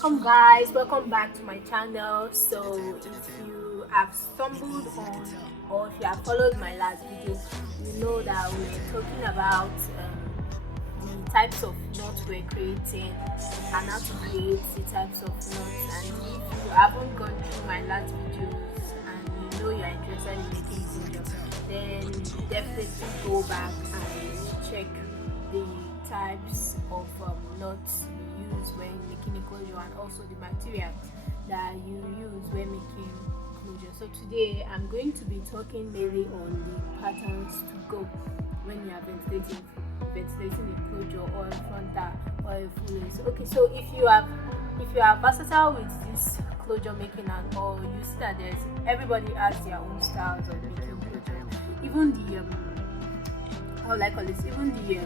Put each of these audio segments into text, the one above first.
Welcome guys, welcome back to my channel. So if you have stumbled on or if you have followed my last video, you know that we're talking about the types of knots we're creating and how to create the types of knots. And if you haven't gone through my last videos and you know you're interested in making this video, then definitely go back and check the types of knots you use when making a closure and also the materials that you use when making closure. So today I'm going to be talking mainly on the patterns to go when you are ventilating a closure or a frontal or a full lace. Okay, so if you are versatile with this closure making and all, you see that everybody has their own styles of making closure. Even the how will I call this? Even the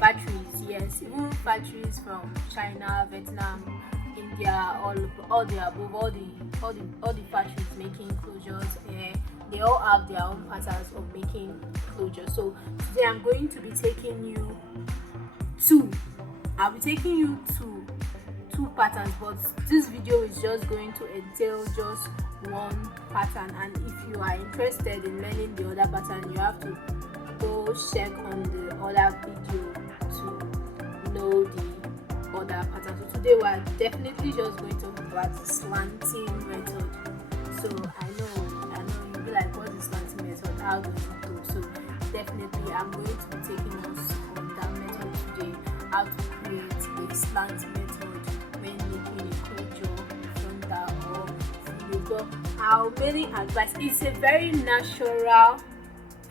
factories, yes, even factories from China, Vietnam, India, all the above, all the factories making closures, they all have their own patterns of making closures. So today I'm going to be taking you I'll be taking you to two patterns, but this video is just going to entail just one pattern, and if you are interested in learning the other pattern, you have to go check on the other video to know the other pattern. So today we are definitely just going to talk about the slanting method. So I know you'll be like, what's the slanting method? How does it go? So definitely I'm going to be taking us on that method today, how to create a slant method when making a closure, frontal or full. So I'll mainly advise, it's a very natural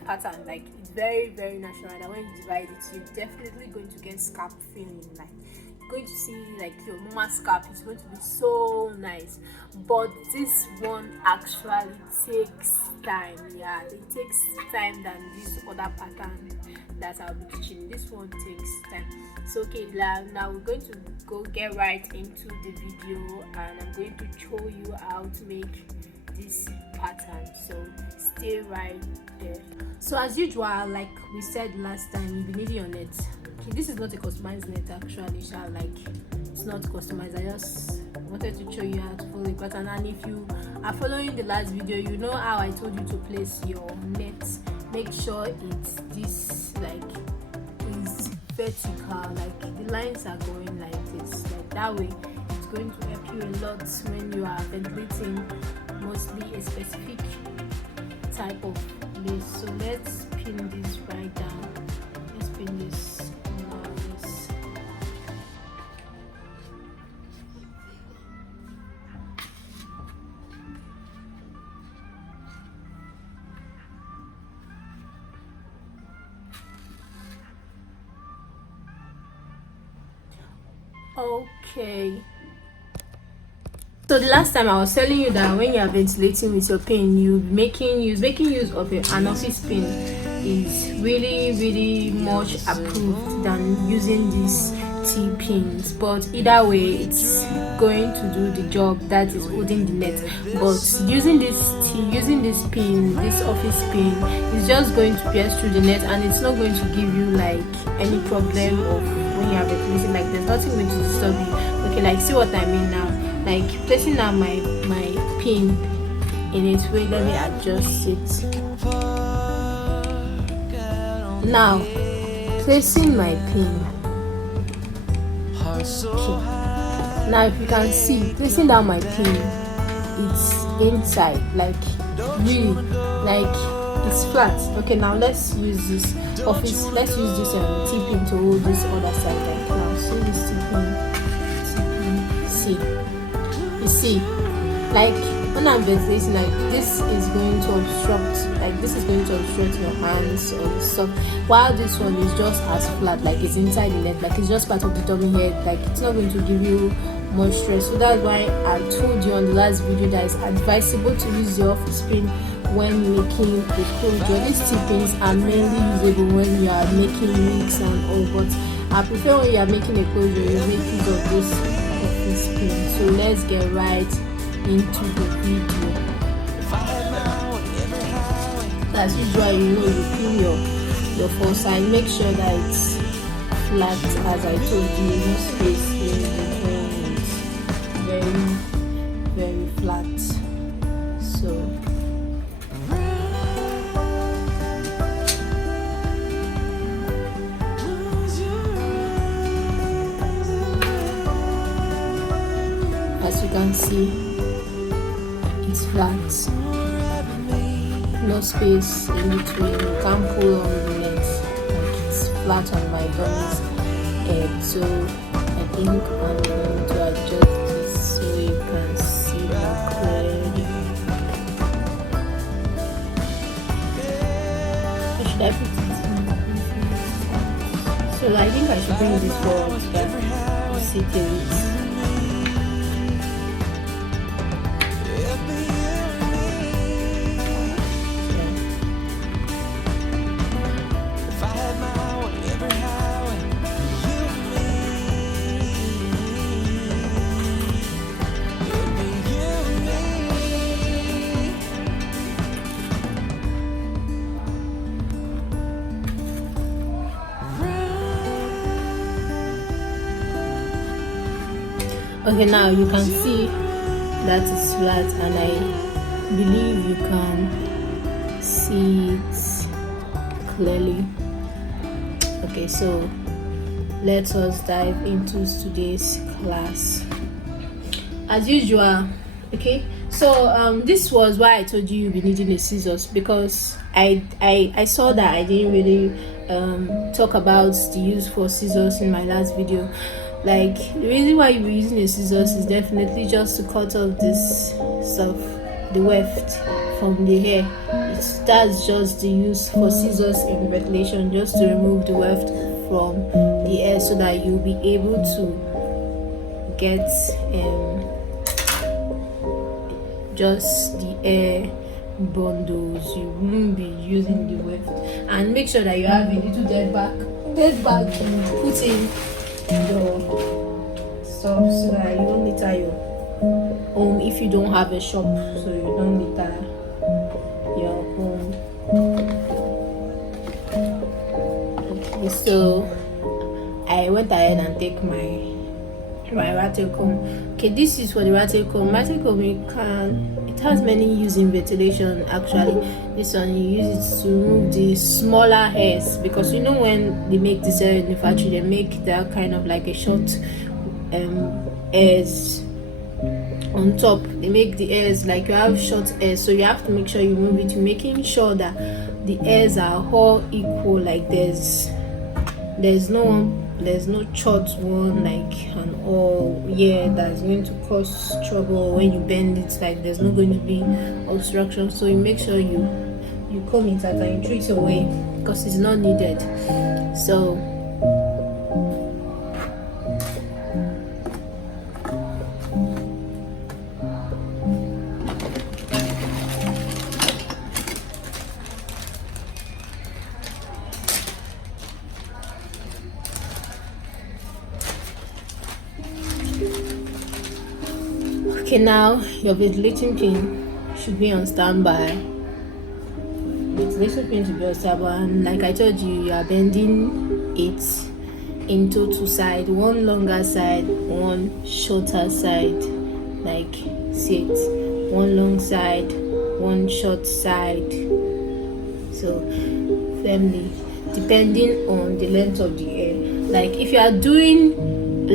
pattern, like it's very natural, that when you divide it, you're definitely going to get scalp feeling, like you're going to see like your normal scalp is going to be so nice. But this one actually takes time. Yeah, it takes time than this other pattern that I'll be teaching. This one takes time. So okay, now we're going to go get right into the video, and I'm going to show you how to make this pattern, so stay right there. So as usual, like we said last time, you'll be needing your net. Okay, this is not a customized net actually, like it's not customized. I just wanted to show you how to follow the pattern, and if you are following the last video, you know how I told you to place your net. Make sure it's this, like is vertical, like the lines are going like this, like that way it's going to help you a lot when you are ventilating mostly a specific type of lace. So let's pin this right down. Let's pin this on our lace. Okay. So the last time I was telling you that when you are ventilating with your pin, you making use of an office pin is really much approved than using these T-pins. But either way, it's going to do the job, that is holding the net. But using this pin, this office pin, is just going to pierce through the net, and it's not going to give you like any problem of when you are ventilating. Like there's nothing going to disturb you. Okay, like see what I mean now. Like placing down my pin in its way, let me adjust it. Now placing my pin. Okay. Now if you can see, placing down my pin, it's inside, like really, like it's flat. Okay, now let's use this T-pin to hold this other side. Like now, see this T-pin, see. You see, like when I'm ventilating, like this is going to obstruct, your hands or the stuff, while this one is just as flat, like it's inside the net, like it's just part of the dummy head, like it's not going to give you more stress. So that's why I told you on the last video that it's advisable to use the office pin when making a closure. These T-pins are mainly usable when you are making wigs and all, but I prefer when you are making a closure, you make use of this office pin. So let's get right into the video. As usual, you pin your foresight. Make sure that it's flat. As I told you, this space in between is very flat. So as you can see, it's flat, no space in between. You can't pull on the legs, like it's flat on my dummy's head. So I think I'm going to adjust this so you can see it clearly. Should I put it in? So I think I should bring this forward so that you see it. Okay, now you can see that it's flat, and I believe you can see it clearly. Okay, so let us dive into today's class as usual. Okay, so this was why I told you you'll be needing a scissors, because I saw that I didn't really talk about the use for scissors in my last video. Like, the reason why you're using a scissors is definitely just to cut off this stuff, the weft from the hair. That's just the use for scissors in ventilation, just to remove the weft from the hair so that you'll be able to get just the hair bundles. You won't be using the weft. And make sure that you have a little dead bag to put in your stuff so that you don't litter your home if you don't have a shop, so you don't litter your home. Okay, so I went ahead and take my rattle comb. Okay, this is for the rattle comb. Rattle comb, it has many use in ventilation. Actually, this one you use it to remove the smaller hairs, because you know when they make this hair in the factory, they make that kind of like a short hairs on top. They make the hairs like you have short hairs, so you have to make sure you move it. You're making sure that the hairs are all equal, like there's no short one, like an all that's going to cause trouble when you bend it. Like there's not going to be obstruction, so you make sure you comb it out and you throw it away because it's not needed. So okay, now your ventilating pin should be on standby. Ventilating pin should be on standby, and like I told you, you are bending it into two sides, one longer side, one shorter side. Like see it, one long side, one short side. So firmly, depending on the length of the hair. Like if you are doing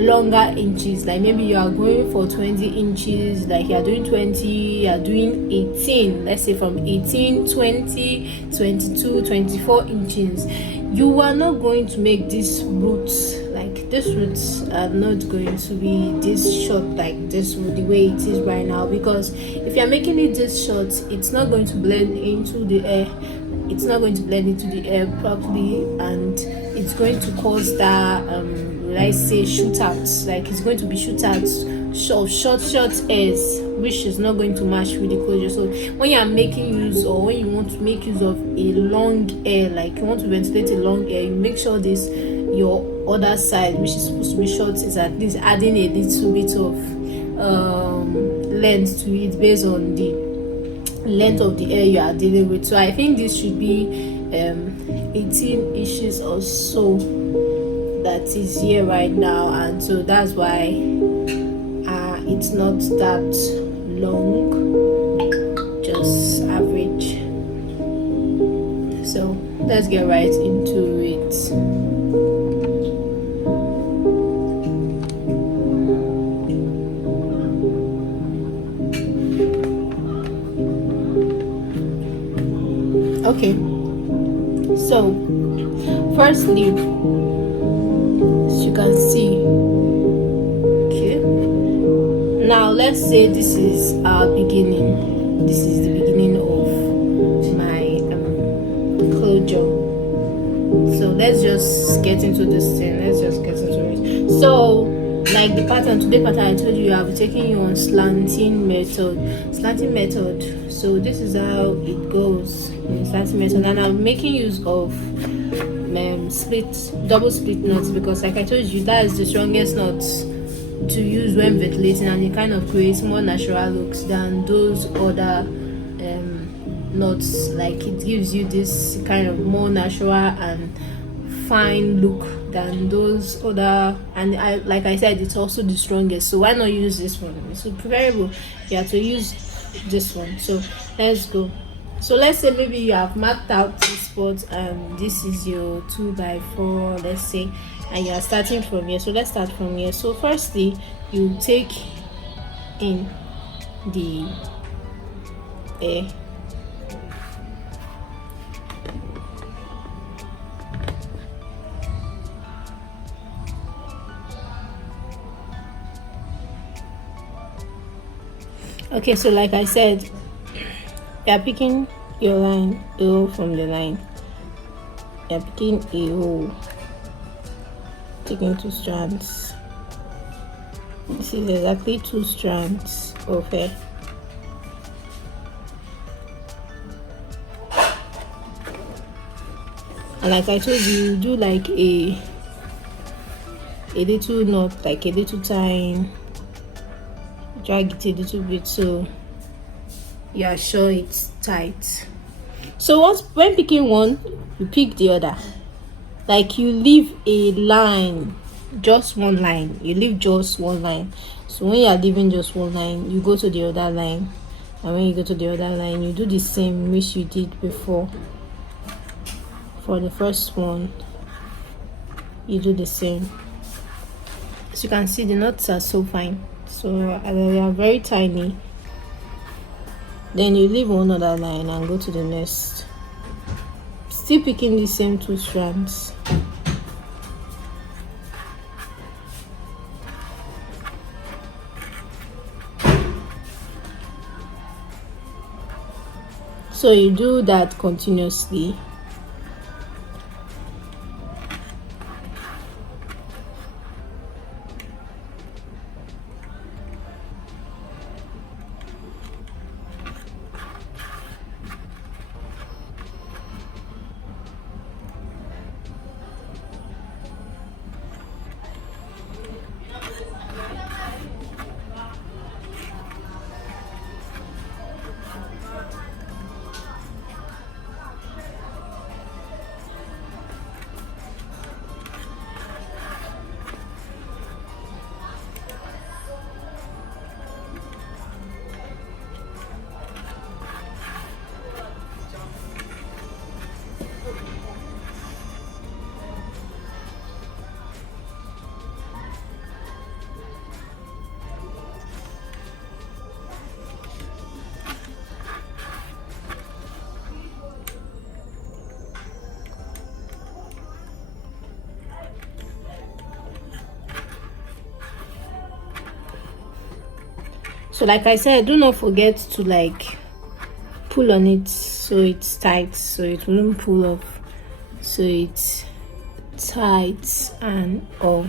longer inches, like maybe you are going for 20 inches, like you are doing 20, you are doing 18, let's say from 18, 20, 22, 24 inches, you are not going to make these roots, like these roots are not going to be this short, like this the way it is right now, because if you are making it this short, it's not going to blend into the hair. It's not going to blend into the hair properly, and it's going to cause that let's say shootouts. Like it's going to be shootouts, short hairs, which is not going to match with the closure. So when you are making use, or when you want to make use of a long hair, like you want to ventilate a long hair, you make sure this your other side, which is supposed to be short, is at least adding a little bit of length to it based on the length of the hair you are dealing with. So I think this should be 18 inches or so that that is here right now, and so that's why it's not that long, just average. So let's get right into it. Okay, so firstly, as you can see, okay, now let's say this is our beginning. This is the beginning of my closure. So let's just get into this thing. So like the pattern, today pattern I told you, I'll be taking you on slanting method. So this is how it goes in slanting method, and I'm making use of double split knots, because like I told you, that is the strongest knots to use when ventilating, and it kind of creates more natural looks than those other knots. Like it gives you this kind of more natural and fine look than those other, and like I said, it's also the strongest, so why not use this one? It's preferable you have to use this one. So let's go. So let's say maybe you have marked out this spot, and this is your 2x4, let's say, and you are starting from here. So let's start from here. So firstly, you take in the air. Okay, so like I said, you are picking your line, a hole from the line. You are picking a hole, taking 2 strands. This is exactly 2 strands of hair. And like I told you, do like a little knot, like a little time, drag it a little bit so you are sure it's tight. So when picking one, you pick the other. Like you leave a line, just one line. You leave just one line. So when you are leaving just one line, you go to the other line, and when you go to the other line, you do the same which you did before. For the first one, you do the same. As you can see, the knots are so fine, so they are very tiny. Then you leave one other line and go to the next, still picking the same 2 strands. So you do that continuously. So like I said, do not forget to like pull on it so it's tight, so it won't pull off, so it's tight and all.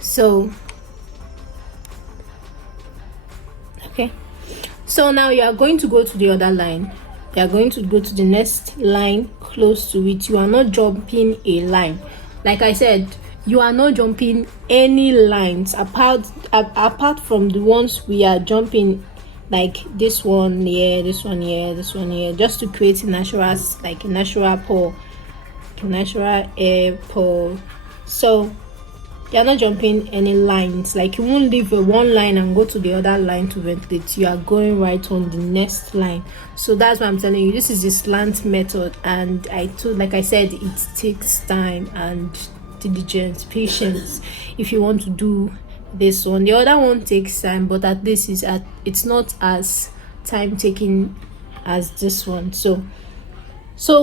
So okay, so now you are going to go to the other line. You are going to go to the next line close to it. You are not jumping a line. Like I said, you are not jumping any lines apart from the ones we are jumping, like this one here, this one here, this one here, just to create a natural, like a natural pour, natural air pull. So you're not jumping any lines. Like you won't leave a one line and go to the other line to ventilate. You are going right on the next line. So that's why I'm telling you, this is the slant method. And like I said, it takes time and diligence, patience if you want to do this one. The other one takes time, but at least it's not as time taking as this one. So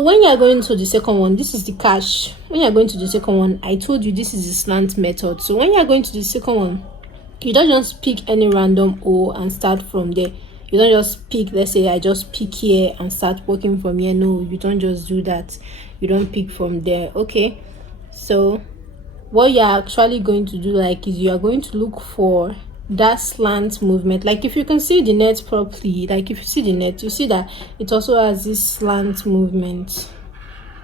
when you're going to the second one, this is the catch. When you're going to the second one, I told you this is the slant method. So when you're going to the second one, you don't just pick any random hole and start from there. You don't just pick, let's say I just pick here and start working from here. No, you don't just do that. You don't pick from there. Okay, so what you're actually going to do is you are going to look for that slant movement. Like if you can see the net properly, like if you see the net, you see that it also has this slant movement.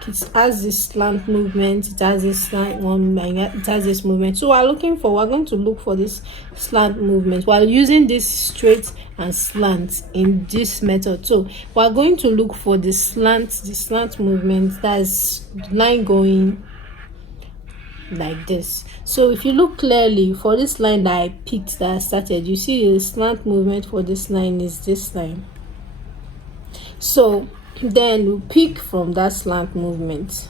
It has this slant movement, it has this slant one, it has this movement. So we're going to look for this slant movement while using this straight and slant in this method. So we're going to look for the slant movement, that's the line going like this. So if you look clearly for this line that I picked that I started, you see the slant movement for this line is this line. So then we pick from that slant movement.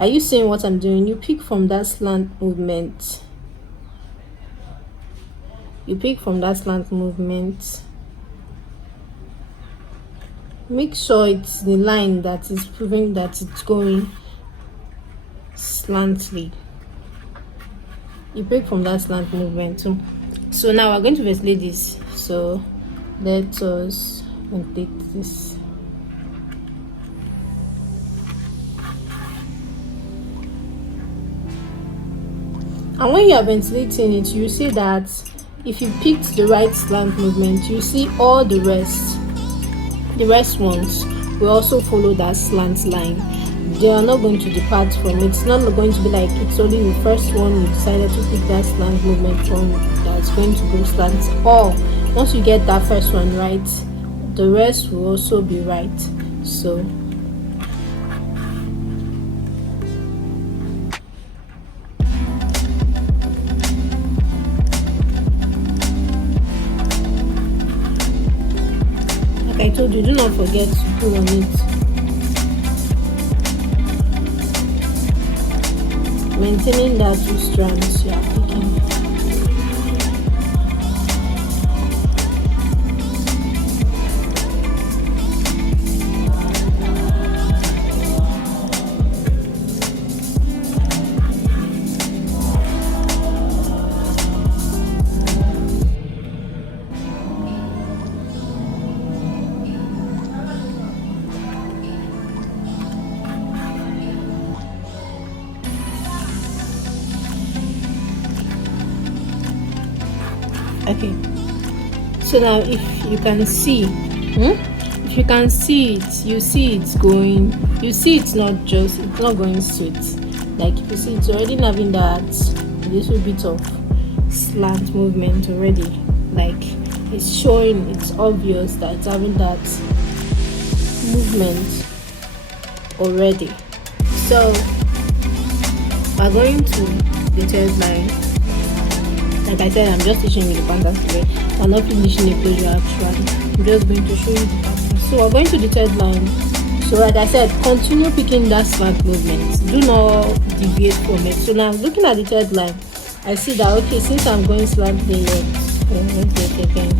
Are you seeing what I'm doing? You pick from that slant movement. You pick from that slant movement. Make sure it's the line that is proving that it's going slantly. You pick from that slant movement too. So now we're going to ventilate this. So let us ventilate this. And when you are ventilating it, you see that if you picked the right slant movement, you see all the rest ones will also follow that slant line. They are not going to depart from it. It's not going to be like it's only the first one you decided to pick that slant movement from that's going to go slant. Or once you get that first one right, the rest will also be right. So like I told you, do not forget to pull on it. Maintaining that 2 strands you are picking. Okay, so now if you can see it, you see it's going, you see it's not going straight. Like if you see it's already having that little bit of slant movement already. Like it's showing, it's obvious that it's having that movement already. So we're going to the third line. Like I said, I'm just teaching you the pattern today. I'm not finishing the closure actually. I'm just going to show you the pattern. So we're going to the third line. So like I said, continue picking that slant movement. Do not deviate from it. So now looking at the third line, I see that okay, since I'm going slightly left, again.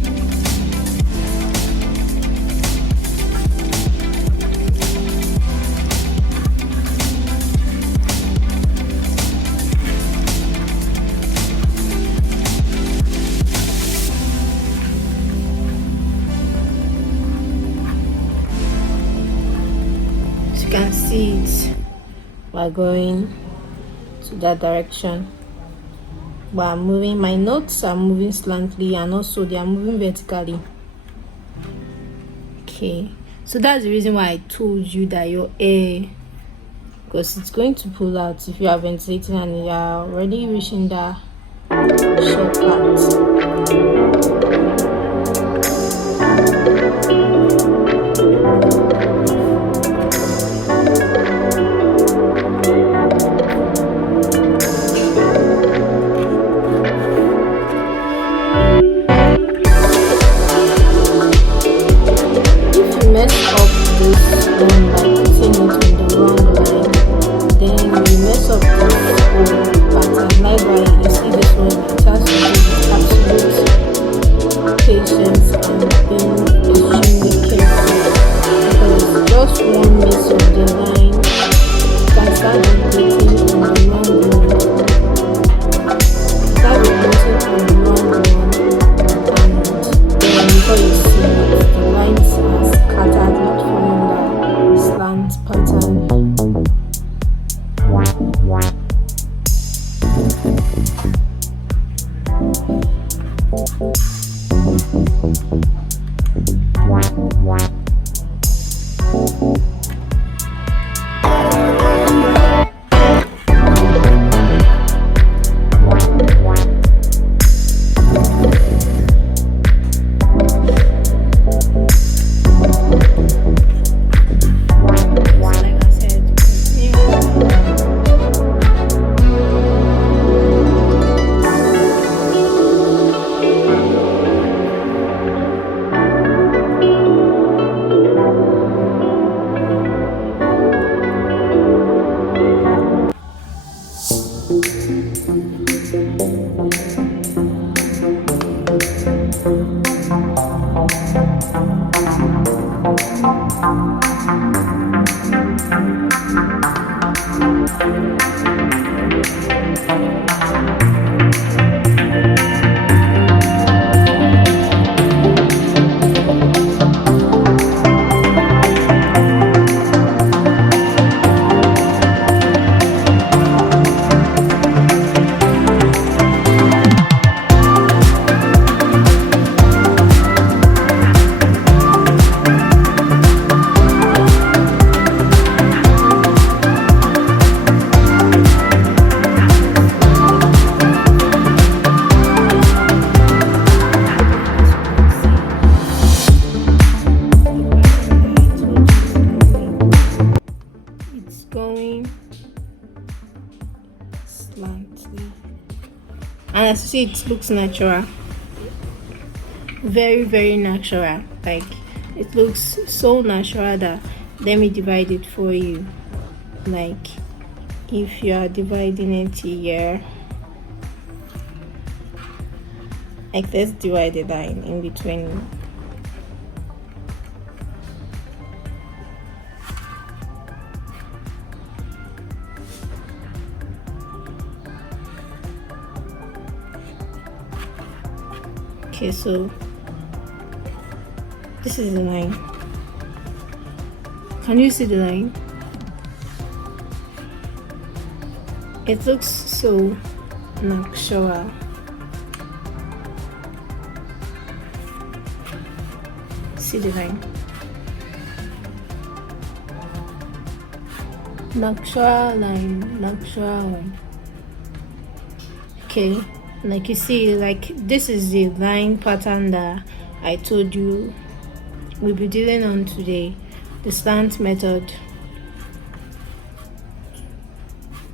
You can see it by going to that direction, but I'm moving, my notes are moving slantly and also they are moving vertically. Okay, so that's the reason why I told you that your air, because it's going to pull out if you are ventilating and you are already reaching that short part. them by putting it on the wrong line, then you mess up this whole pattern. Likewise, you see this one, it has to do with absolute patience and being extremely careful, because just one miss of the line can start depleting on the wrong one. Start depleting on the wrong one, and then before you see it, the lines are scattered, not following that slant pattern. Going slightly, and as you see, it looks natural, very natural. Like, it looks so natural that let me divide it for you. Like, if you are dividing it here, like, let's divide the line in between. Okay, so this is the line. Can you see the line? It looks so natural. See the line? Natural line. Okay. Like you see, like, this is the line pattern that I told you we'll be dealing on today, the slant method.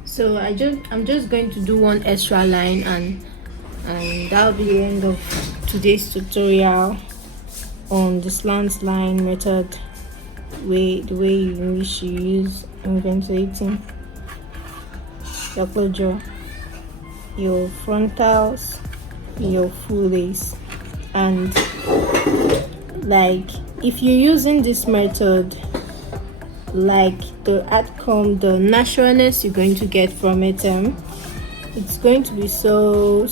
So I'm just going to do one extra line, and that'll be the end of today's tutorial on the slant line method, the way in which you use inventating your closure, your frontals, your full lace. And like, if you're using this method, like, the outcome, the naturalness you're going to get from it, it's going to be so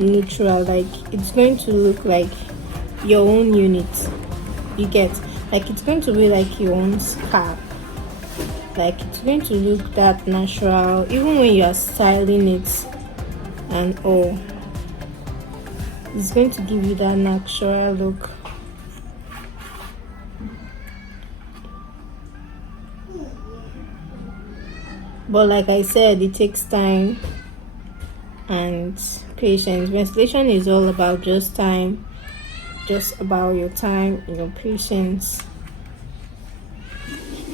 neutral. Like, it's going to look like your own unit. You get, like, it's going to be like your own scarf. Like, it's going to look that natural even when you are styling it and all. It's going to give you that natural look. But like I said, it takes time and patience. Menstruation is all about just time, just about your time, your patience.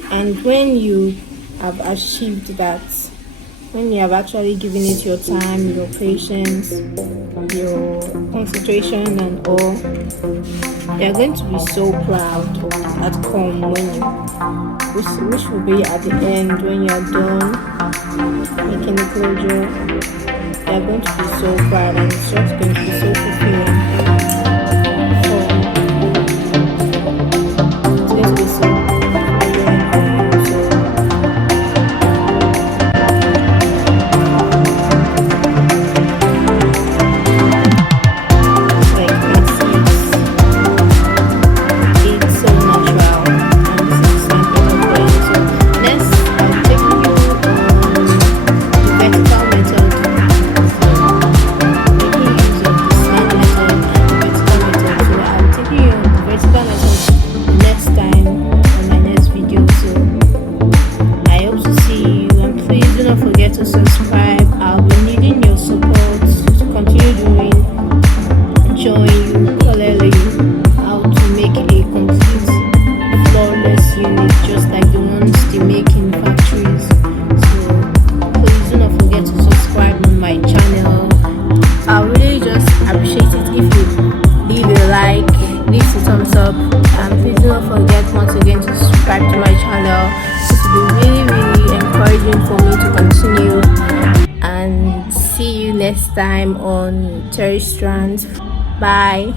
And when you have achieved that, when you have actually given it your time, your patience, your concentration and all, you're going to be so proud at home when you, which will be at the end when you're done making the closure. You're going to be so proud and it's just going to be so fulfilling. It's going to be so fulfilling for you. So like you can see, it's so natural and this is the same thing of doing. So next I'll take you on the vertical method. So making use of the slant method and the vertical method. So I'll take you on the vertical method the next time on my next video. So I hope to see you, and please do not forget to subscribe. I'll be needing your support to continue doing, showing you clearly how to make a complete flawless unit just like the ones they make in factories. So please do not forget to subscribe on my channel. I really just appreciate it if you leave a like, leave a thumbs up, and please do not forget once again to subscribe to my channel. It will be really encouraging for me to continue. And see you next time on Terry Strands. Bye.